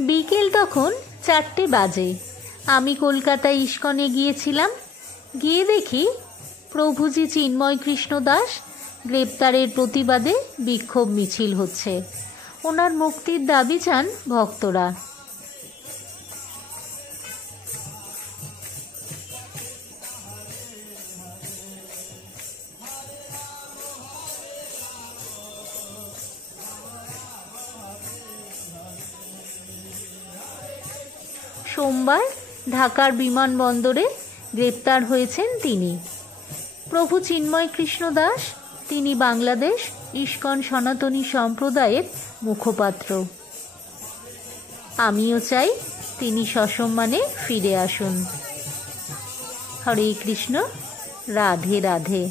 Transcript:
বিকেল তখন 4টে বাজে। আমি কলকাতায় ইস্কনে গিয়েছিলাম। গিয়ে দেখি প্রভুজি চিন্ময় কৃষ্ণ দাস গ্রেপ্তারের প্রতিবাদে বিক্ষোভ মিছিল হচ্ছে। ওনার মুক্তির দাবি চান ভক্তরা। সোমবার ঢাকার বিমানবন্দরে গ্রেপ্তার হয়েছেন তিনি। প্রভু চিন্ময় কৃষ্ণ দাস, তিনি বাংলাদেশ ইস্কন সনাতনী সম্প্রদায়ের মুখপাত্র। আমিও চাই তিনি সসম্মানে ফিরে আসুন। হরে কৃষ্ণ, রাধে রাধে।